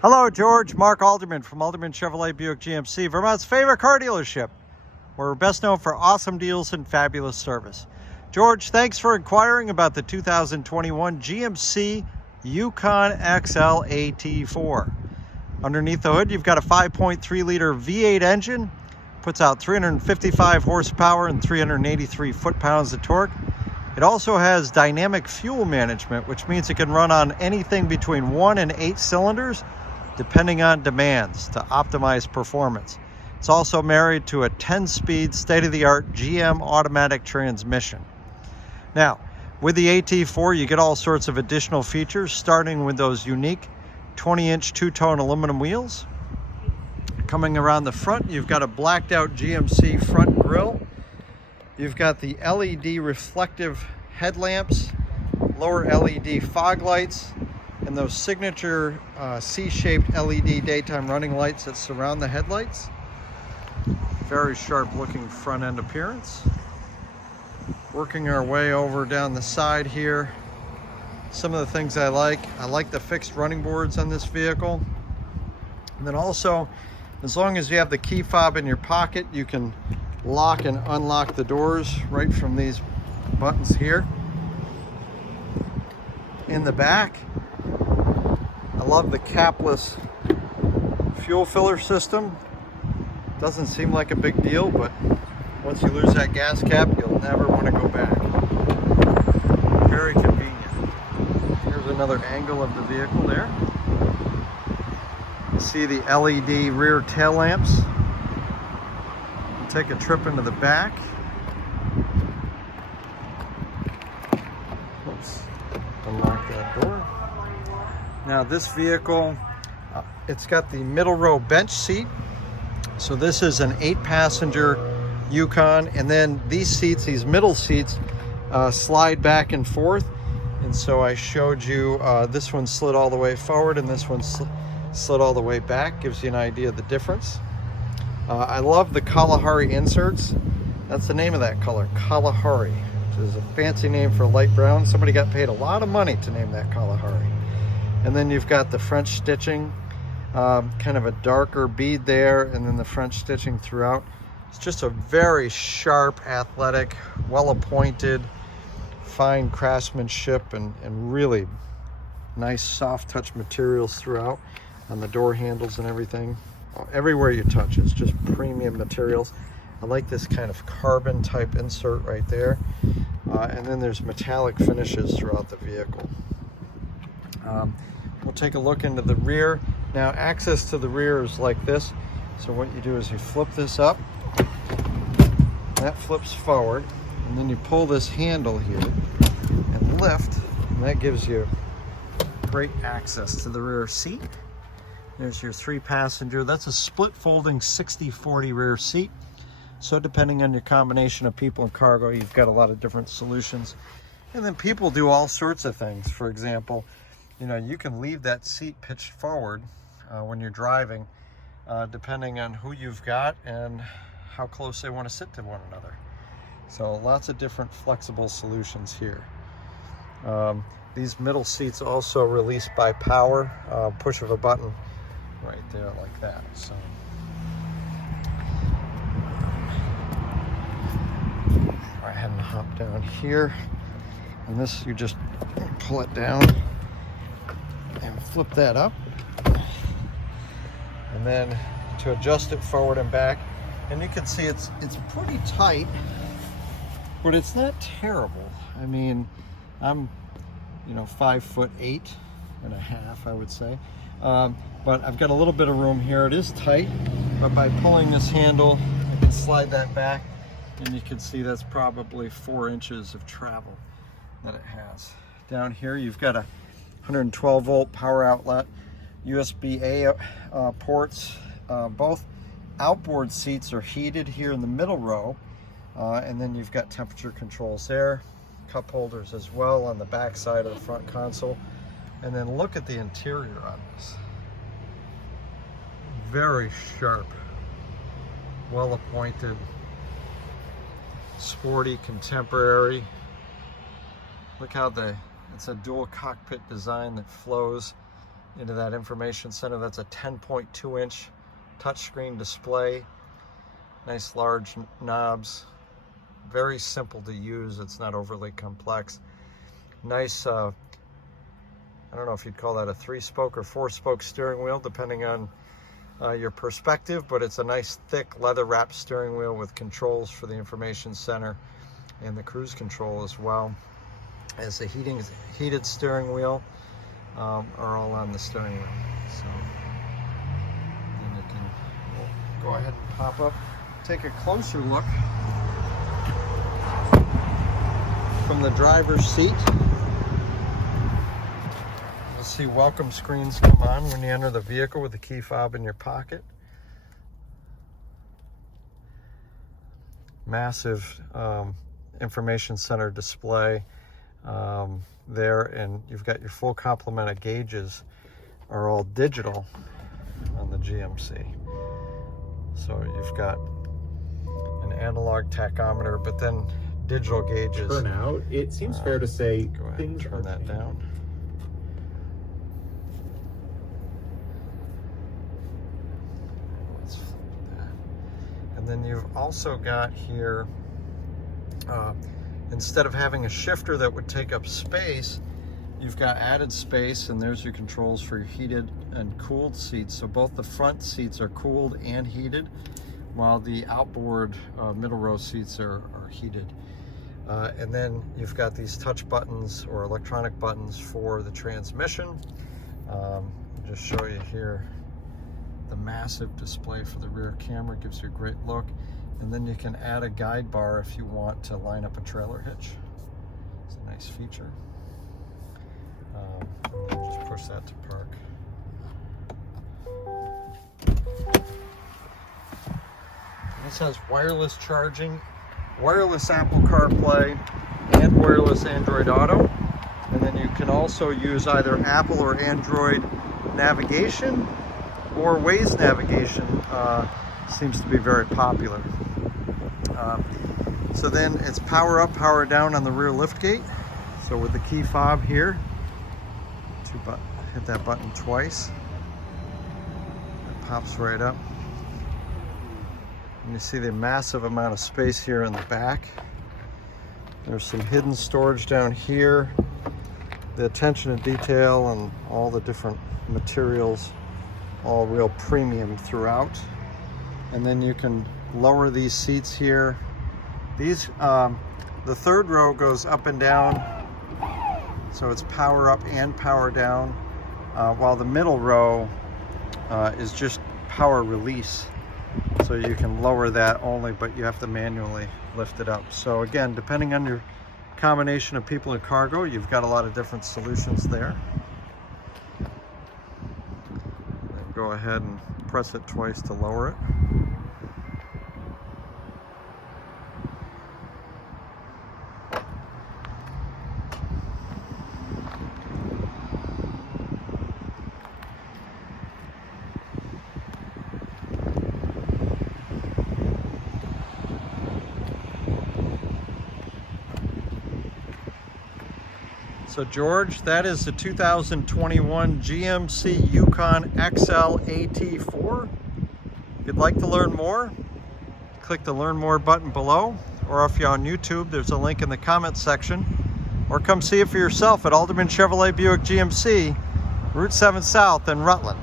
Hello, George. Mark Alderman from Alderman Chevrolet Buick GMC, Vermont's favorite car dealership. We're best known for awesome deals and fabulous service. George, thanks for inquiring about the 2021 GMC Yukon XL AT4. Underneath the hood, you've got a 5.3 liter V8 engine, puts out 355 horsepower and 383 foot-pounds of torque. It also has dynamic fuel management, which means it can run on anything between 1 and 8 cylinders, depending on demands, to optimize performance. It's also married to a 10-speed, state-of-the-art GM automatic transmission. Now, with the AT4, you get all sorts of additional features, starting with those unique 20-inch two-tone aluminum wheels. Coming around the front, you've got a blacked-out GMC front grille. You've got the LED reflective headlamps, lower LED fog lights, and those signature C-shaped LED daytime running lights that surround the headlights. Very sharp looking front end appearance. Working our way over down the side here. Some of the things I like the fixed running boards on this vehicle. And then also, as long as you have the key fob in your pocket, you can lock and unlock the doors right from these buttons here. In the back, I love the capless fuel filler system. Doesn't seem like a big deal, but once you lose that gas cap, you'll never want to go back. Very convenient. Here's another angle of the vehicle there. You see the LED rear tail lamps. Take a trip into the back. Oops. Unlock that door. Now this vehicle, it's got the middle row bench seat. So this is an 8-passenger Yukon, and then these seats, these middle seats, slide back and forth. And so I showed you this one slid all the way forward and this one slid all the way back. Gives you an idea of the difference. I love the Kalahari inserts. That's the name of that color, Kalahari, which is a fancy name for light brown. Somebody got paid a lot of money to name that Kalahari. And then you've got the French stitching, kind of a darker bead there, and then the French stitching throughout. It's just a very sharp, athletic, well-appointed, fine craftsmanship, and really nice soft touch materials throughout on the door handles and everything. Everywhere you touch, it's just premium materials. I like this kind of carbon type insert right there. And then there's metallic finishes throughout the vehicle. We'll take a look into the rear. Now, access to the rear is like this. So what you do is you flip this up, that flips forward, and then you pull this handle here and lift, and that gives you great access to the rear seat. There's your 3-passenger. That's a split folding 60/40 rear seat. So depending on your combination of people and cargo, you've got a lot of different solutions. And then people do all sorts of things. For example, you can leave that seat pitched forward when you're driving, depending on who you've got and how close they want to sit to one another. So lots of different flexible solutions here. These middle seats also release by power, push of a button right there like that. So go ahead and hop down here, and this, you just pull it down and flip that up, and then to adjust it forward and back, and you can see it's pretty tight, but it's not terrible. I mean, I'm 5'8.5", I would say. But I've got a little bit of room here. It is tight, but by pulling this handle, I can slide that back, and you can see that's probably 4 inches of travel that it has. Down here, you've got a 112 volt power outlet, USB-A ports. Both outboard seats are heated here in the middle row, and then you've got temperature controls there, cup holders as well on the back side of the front console. And then look at the interior on this. Very sharp, well appointed, sporty, contemporary. Look how it's a dual cockpit design that flows into that information center. That's a 10.2 inch touchscreen display. Nice large knobs. Very simple to use. It's not overly complex. Nice, I don't know if you'd call that a 3-spoke or 4-spoke steering wheel, depending on your perspective, but it's a nice thick leather wrapped steering wheel with controls for the information center and the cruise control as well. As the heated steering wheel are all on the steering wheel. So then you can go ahead and pop up, take a closer look from the driver's seat. You'll see welcome screens come on when you enter the vehicle with the key fob in your pocket. Massive information center display there, and you've got your full complement of gauges are all digital on the GMC. So you've got an analog tachometer, but then digital gauges. Turnout, it seems fair to say go ahead and turn that down. Let's flip that. And then you've also got here, instead of having a shifter that would take up space, you've got added space, and there's your controls for your heated and cooled seats. So both the front seats are cooled and heated, while the outboard middle row seats are heated. And then you've got these touch buttons or electronic buttons for the transmission. I'll just show you here the massive display for the rear camera, gives you a great look. And then you can add a guide bar if you want to line up a trailer hitch. It's a nice feature. And then just push that to park. This has wireless charging, wireless Apple CarPlay, and wireless Android Auto. And then you can also use either Apple or Android navigation, or Waze navigation seems to be very popular. So then it's power up, power down on the rear liftgate. So with the key fob here, hit that button twice, it pops right up. And you see the massive amount of space here in the back. There's some hidden storage down here. The attention to detail and all the different materials, all real premium throughout. And then you can lower these seats here. These, the third row goes up and down, so it's power up and power down, while the middle row is just power release. So you can lower that only, but you have to manually lift it up. So again, depending on your combination of people and cargo, you've got a lot of different solutions there. And go ahead and press it twice to lower it. So George, that is the 2021 GMC Yukon XL AT4. If you'd like to learn more, click the Learn More button below, or if you're on YouTube, there's a link in the comments section, or come see it for yourself at Alderman Chevrolet Buick GMC, Route 7 South in Rutland.